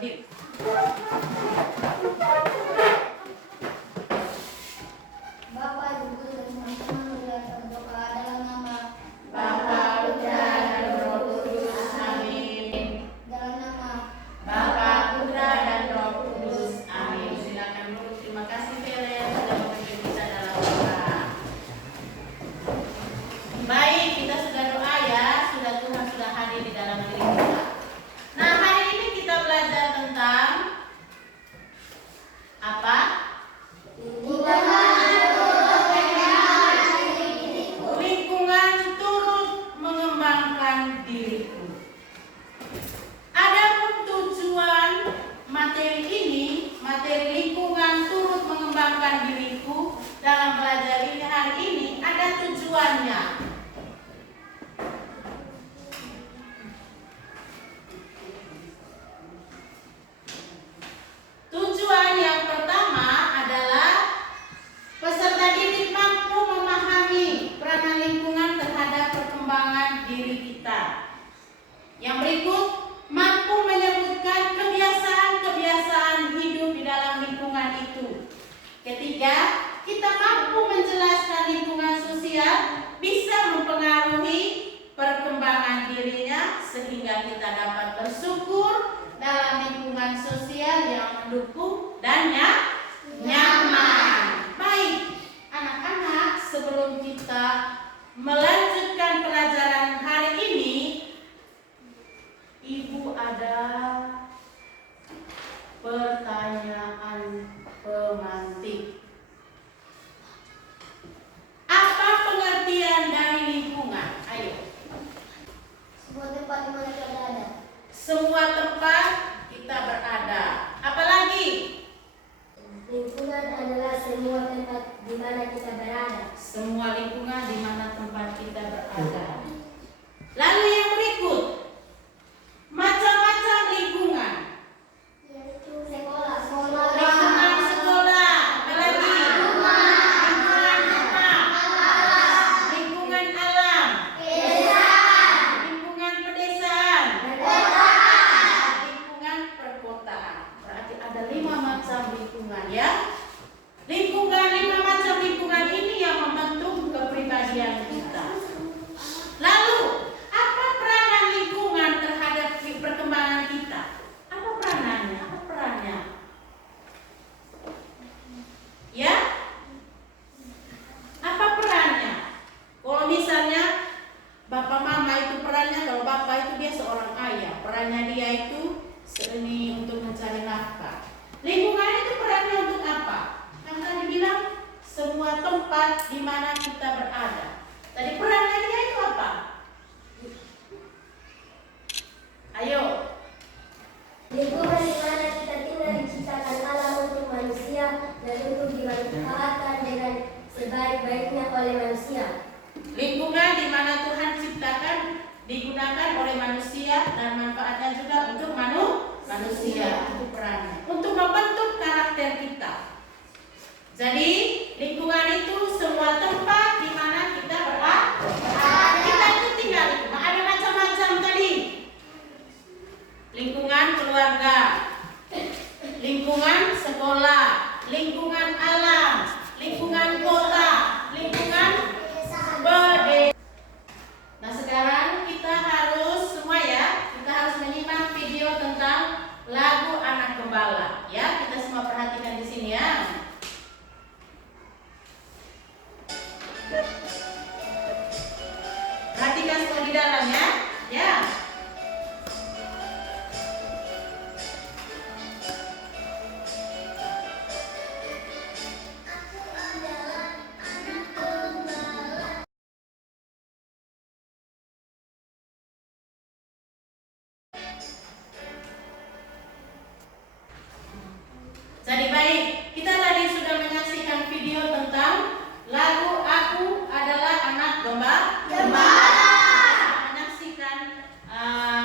Bapak, Ibu, dan teman-teman berdoa dalam nama Bapa, Putra, dan Roh Kudus. Amin. dalam nama Bapa, Putra, dan Roh Kudus. Amin. Silakan dulu. Terima kasih Velen sudah memimpin kita dalam doa. Baik, kita sudah doa ya. Tuhan sudah hadir di dalam diri kita. Nah, hari ini kita belajar tentang apa? Lingkungan turut mengembangkan diriku. Adapun tujuan materi ini, materi lingkungan turut mengembangkan diriku dalam belajar ini hari ini ada tujuannya. Tujuan yang pertama adalah peserta didik mampu memahami peranan lingkungan terhadap perkembangan diri kita. Yang berikut, mampu menyebutkan kebiasaan-kebiasaan hidup di dalam lingkungan itu. Ketiga, kita mampu menjelaskan lingkungan sosial bisa mempengaruhi perkembangan dirinya sehingga kita dapat bersyukur dalam lingkungan sosial yang mendukung dan nyaman. Baik, anak-anak, sebelum kita melanjutkan pelajaran hari ini, Ibu ada pertanyaan pemantik. Apa pengertian dari lingkungan? Ayo. sebuah tempat di mana kita berada. Semua tempat kita berada. Apalagi? Lingkungan adalah semua tempat di mana kita berada. Semua lingkungan di mana tempat kita berada. Lalu yang berikut, macam-macam lingkungan. Yaitu sekolah, Lingkungan sekolah, apalagi? Lingkungan rumah, lingkungan alam, lingkungan pedesaan, lingkungan perkotaan. Berarti ada 5 macam lingkungan ya. Lingkungan 5 macam lingkungan ini yang membentuk kepribadian kita. Lalu, apa peranan lingkungan terhadap perkembangan kita? Apa peranannya? Apa perannya? Ya? Apa perannya? Kalau misalnya bapak mama itu perannya, kalau bapak itu dia seorang ayah, perannya dia itu seni untuk mencari nafkah. Lingkungan itu perannya untuk apa? Kan tadi bilang semua tempat di mana kita berada. Tadi perannya dia itu apa? Ayo. Lingkungan di mana kita tinggal diciptakan Allah untuk manusia dan untuk dimanfaatkan dengan sebaik-baiknya oleh manusia. Lingkungan di mana Tuhan ciptakan digunakan oleh manusia dan manfaatnya juga untuk manusia. Itu perannya. Untuk membentuk karakter kita. Jadi lingkungan itu semua tempat di mana kita berada. Kita itu tinggal. Nah, ada macam-macam tadi. Lingkungan keluarga, lingkungan sekolah, lingkungan alam, lingkungan kota, lingkungan pedesaan. Nah, sekarang kita harus semua ya, kita harus menyimak video tentang lagu Anak Gembala. Ya, kita semua perhatikan di sini ya. Perhatikan semua di dalam ya. Ya. Jadi baik, kita tadi sudah menyaksikan video tentang lagu Aku Adalah Anak Gembala. Menyaksikan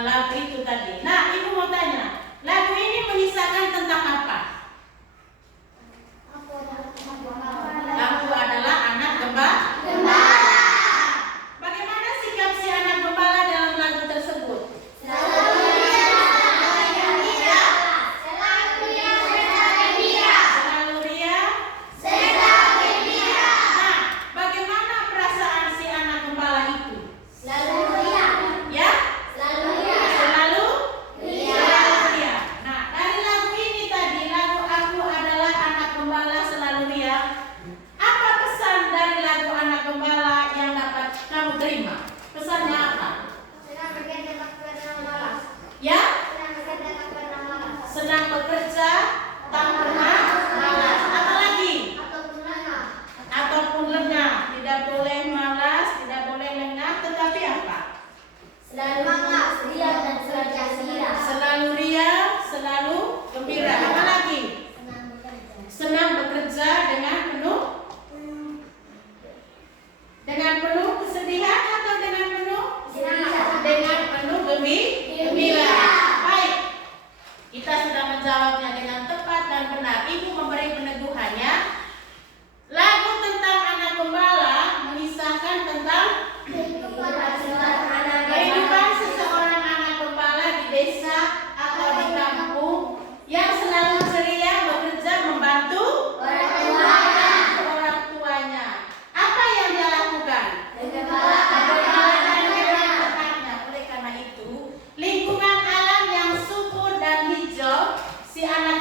lagu itu tadi. Nah, Ibu mau tanya, lagu ini mengisahkan tentang apa? Aku adalah anak gembala. Bagaimana sikap si anak gembala dalam lagu tersebut?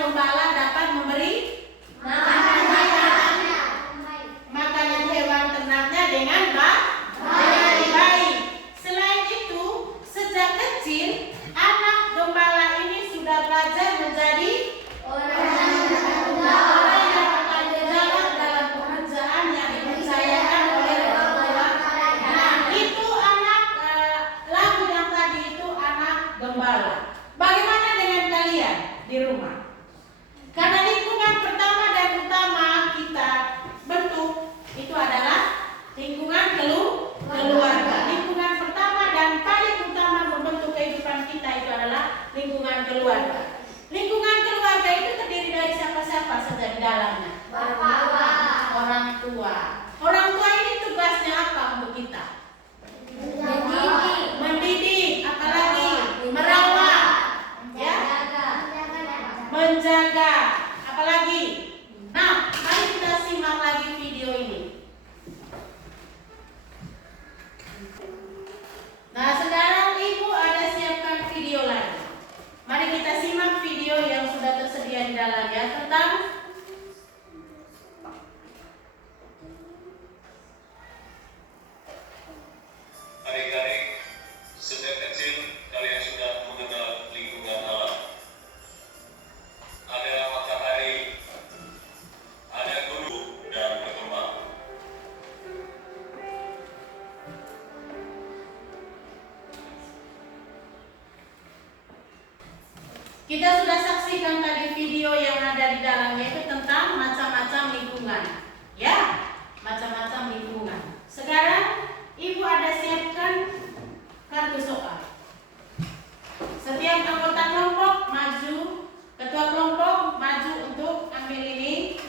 gembala dapat memberi makanan hewan ternaknya dengan baik. Selain itu, sejak kecil anak gembala ini sudah belajar menjadi orang yang bertanggung jawab dalam pekerjaan yang dipercayakan oleh orang tua. Nah, itu anak lagu yang tadi itu anak gembala. Bagaimana dengan kalian di rumah? Karena lingkungan pertama dan utama kita bentuk itu adalah lingkungan keluarga. Lingkungan pertama dan paling utama membentuk kehidupan kita itu adalah lingkungan keluarga. Lingkungan keluarga itu terdiri dari siapa-siapa saja di dalamnya? Orang tua. Orang tua ini tugasnya apa untuk kita? Mendidik, apalagi merawat, ya, menjaga, apalagi. Nah, mari kita simak lagi video ini. Nah, sekarang Ibu ada siapkan video lagi. Mari kita simak video yang sudah tersedia di dalamnya tentang adik-adik. Sejak kecil kalian sudah mengenal lingkungan alam. Ada matahari, ada gunung dan berkembang. kita sudah saksikan tadi video yang ada di dalamnya itu tentang macam-macam lingkungan. Ya, macam-macam lingkungan. Sekarang Ibu ada siapkan kartu soal. Setiap anggota kelompok maju, ketua kelompok maju untuk ambil ini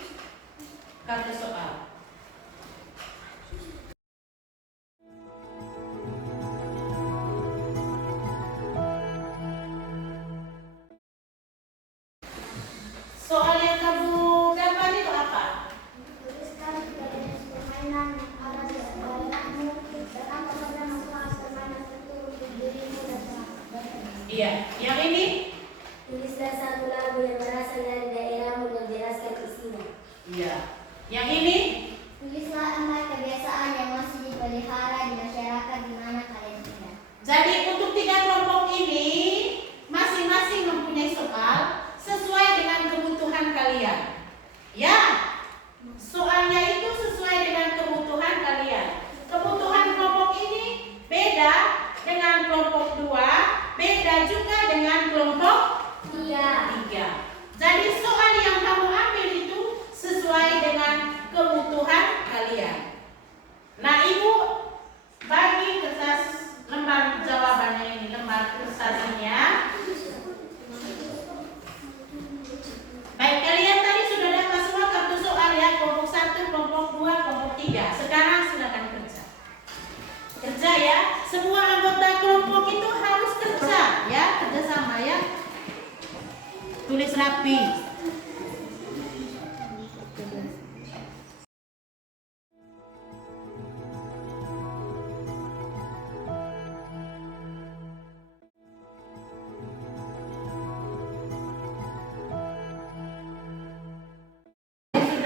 kartu soal. Soal yang kamu dapat itu apa? Tuliskan jenis permainan yang ada di sekolahmu dan apa saja masalah permainan itu untuk dirimu dan sahabatmu. Iya, yang ini? Tuliskan satu lagu yang berasal dari daerahmu dan jelaskan isinya. Iya. Yang ini? Tulislah 4 kebiasaan yang masih dipelihara di masyarakat di mana kalian tinggal. Jadi untuk 3 kelompok ini masing-masing mempunyai soal sesuai dengan kebutuhan kalian. Ya, soalnya itu sesuai dengan kebutuhan kalian. Kebutuhan kelompok ini beda dengan kelompok 2, beda juga dengan kelompok 3. Jadi soal yang kamu ambil itu sesuai dengan kebutuhan kalian. Nah, Ibu bagi kertas lembar jawabannya ini, lembar prestasinya. Baik, kalian tadi sudah dapat semua kartu soal ya, kelompok 1, kelompok 2, kelompok 3. Sekarang silakan kerja. Kerja ya, semua anggota kelompok itu harus kerja ya, kerjasama ya. Tulis rapi.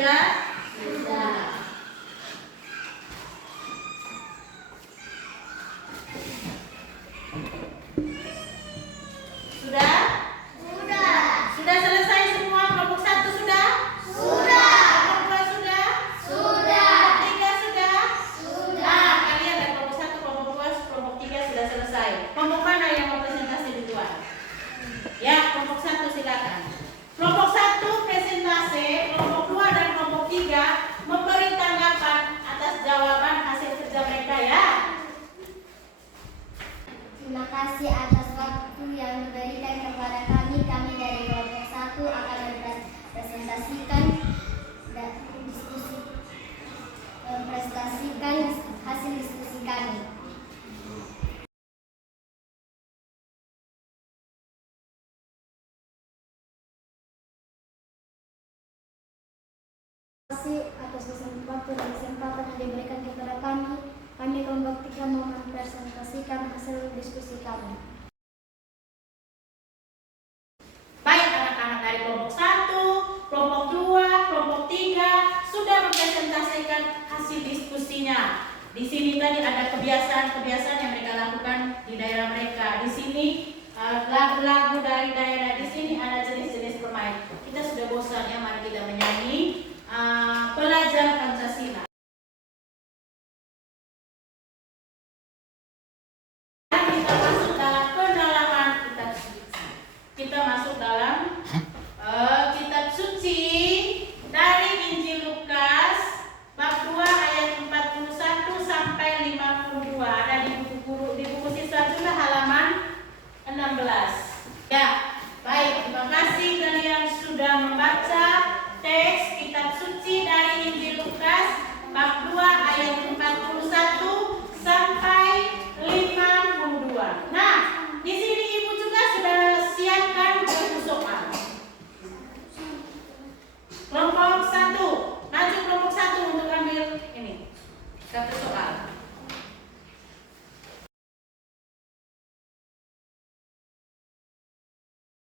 Sudah. Sudah? Sudah selesai semua? Kelompok 1 sudah? Kelompok 2 sudah? Kelompok 3 sudah? Ah, kalian dari kelompok 1, kelompok 2, kelompok 3 sudah selesai. Kelompok mana yang mau presentasi duluan? Ya, kelompok 1 silakan. Kelompok 1 presentasi, kelompok 2 dan kelompok 3 memberi tanggapan atas jawaban hasil kerja mereka ya. Terima kasih atas waktu yang diberikan kepada kami. Kami dari kelompok 1 akan mempresentasikan hasil diskusi kami. Terima kasih atas waktu dan kesempatan yang diberikan kepada kami. Kami kelompok 3 mau mempresentasikan hasil diskusi kami. Baik anak-anak dari kelompok 1, jadi ada kebiasaan-kebiasaan yang mereka lakukan di daerah mereka. Di sini lagu-lagu dari daerah di sini ada jenis-jenis permainan. Kita sudah bosan ya, mari kita menyanyi pelajar Pancasila. Kita masuk dalam pendalaman kitab suci. Kita masuk dalam kitab suci dari Injil Lukas bab 2 ayat 41 sampai 52. Ada di buku siswa juga halaman 16. Ya, baik, terima kasih kalian sudah membaca teks kitab suci dari Injil Lukas bab 2 ayat 41 sampai 52. Nah, di sini Ibu juga sudah siapkan buku soal. Kelompok 1, maju kelompok 1 untuk ambil ini satu soal.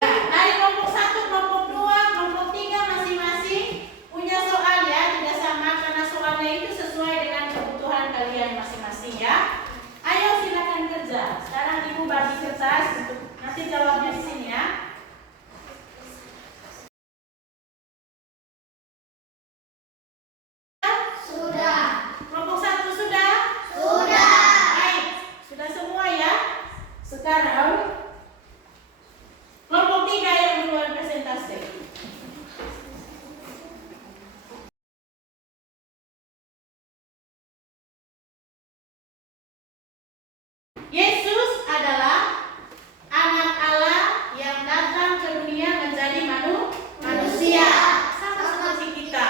Dari kelompok 1, kelompok 2, kelompok 3 masing-masing punya soal ya, tidak sama karena soalnya itu sesuai dengan kebutuhan kalian masing-masing ya. Ayo silakan kerja. Sekarang Ibu bagi kertas untuk nanti jawabnya di sini ya. Sudah. Kelompok 1 sudah? Sudah. Baik, sudah semua ya. Sekarang kelompok 3 yang membuat presentasi. Yesus adalah anak Allah yang datang ke dunia menjadi manusia sama seperti kita.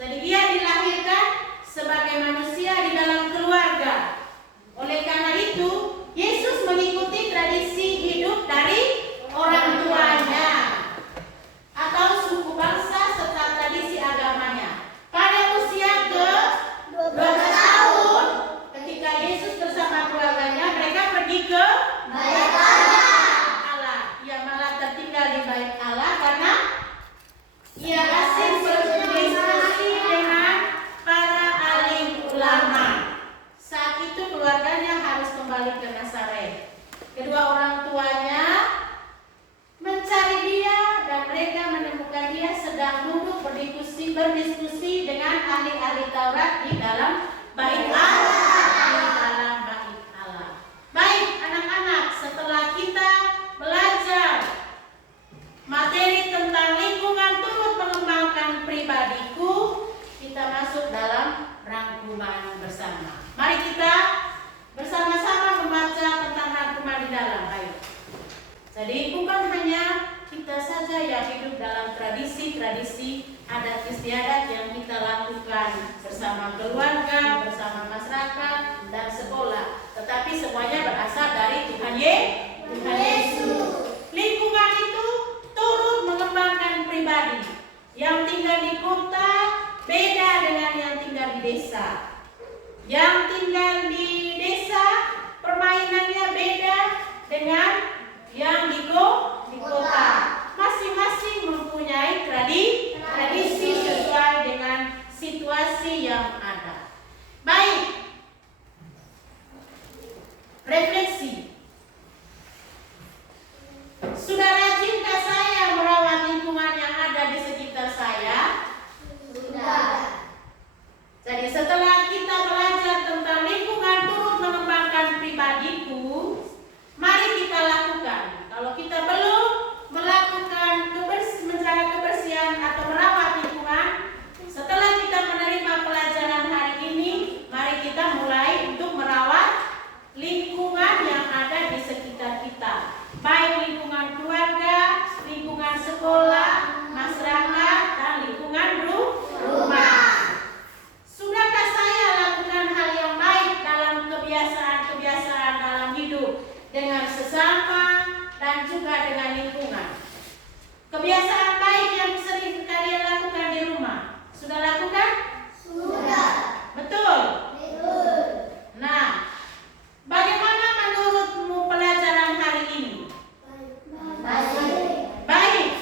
Jadi dia dilahirkan sebagai manusia di dalam keluarga. Oleh karena itu, Yesus mengikuti tradisi hidup dari orang tuanya atau suku bangsa serta tradisi agamanya. Pada usia ke-12 tahun, ketika Yesus bersama keluarganya, mereka pergi ke Bait Allah. Ia malah tertinggal di bait Allah karena ia asing berdiskusi dengan para alim ulama. Saat itu keluarganya harus kembali ke Nazaret. Kedua orang tuanya mencari dia dan mereka menemukan dia sedang duduk berdiskusi dengan ahli-ahli Taurat di dalam bait Allah. Baik anak-anak, setelah kita belajar materi tentang lingkungan turut mengembangkan pribadiku, kita masuk dalam rangkuman bersama. Mari kita bersama-sama membaca tentang rangkuman di dalam. Ayo. Jadi bukan hanya kita saja yang hidup dalam tradisi-tradisi adat istiadat yang kita lakukan bersama keluarga, bersama masyarakat dan sekolah, tetapi semuanya berasal dari Tuhan Yesus. Lingkungan itu turut mengembangkan pribadi. Yang tinggal di kota beda dengan yang tinggal di desa. Yang tinggal di desa permainannya beda dengan yang di kota. Masing-masing mempunyai tradisi sesuai dengan situasi yang ada. Baik. Refleksi. Sudah rajinkan saya merawat lingkungan yang ada di sekitar saya? Sudah. Jadi setelah kita belajar tentang lingkungan turut mengembangkan pribadiku, mari kita lakukan. Kalau kita belum melakukan menjaga kebersihan atau merawat lingkungan, setelah kita menerima pelajaran hari ini, mari kita mulai untuk merawat lingkungan yang ada di sekitar kita. Baik lingkungan keluarga, lingkungan sekolah, masyarakat, dan lingkungan rumah. Sudahkah saya lakukan hal yang baik dalam kebiasaan-kebiasaan dalam hidup dengan sesama dan juga dengan lingkungan? Kebiasaan baik yang sering kalian lakukan di rumah, sudah lakukan? Sudah. Betul? Betul. Nah, bagaimana menurutmu pelajaran hari ini? Baik.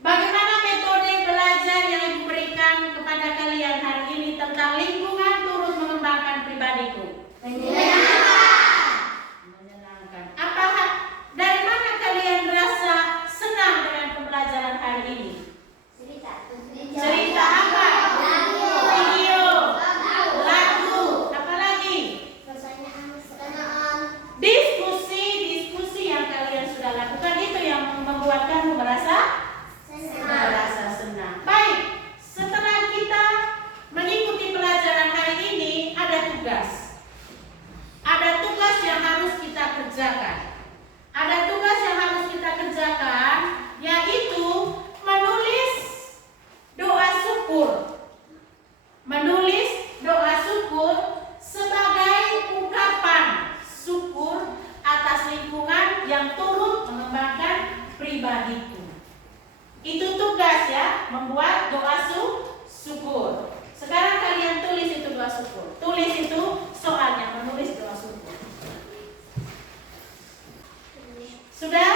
Bagaimana metode belajar yang Ibu berikan kepada kalian hari ini tentang lingkungan turut mengembangkan pribadiku? lakukan itu yang membuat kamu merasa senang. Baik, setelah kita mengikuti pelajaran hari ini, ada tugas. Ada tugas yang harus kita kerjakan. Ada tugas yang harus kita kerjakan, yaitu menulis doa syukur. Menulis doa syukur sebagai ungkapan syukur atas lingkungan yang turut mengembangkan pribadiku. Itu tugas ya, membuat doa syukur. Sekarang kalian tulis itu doa syukur. Tulis itu soalnya, menulis doa syukur. Sudah?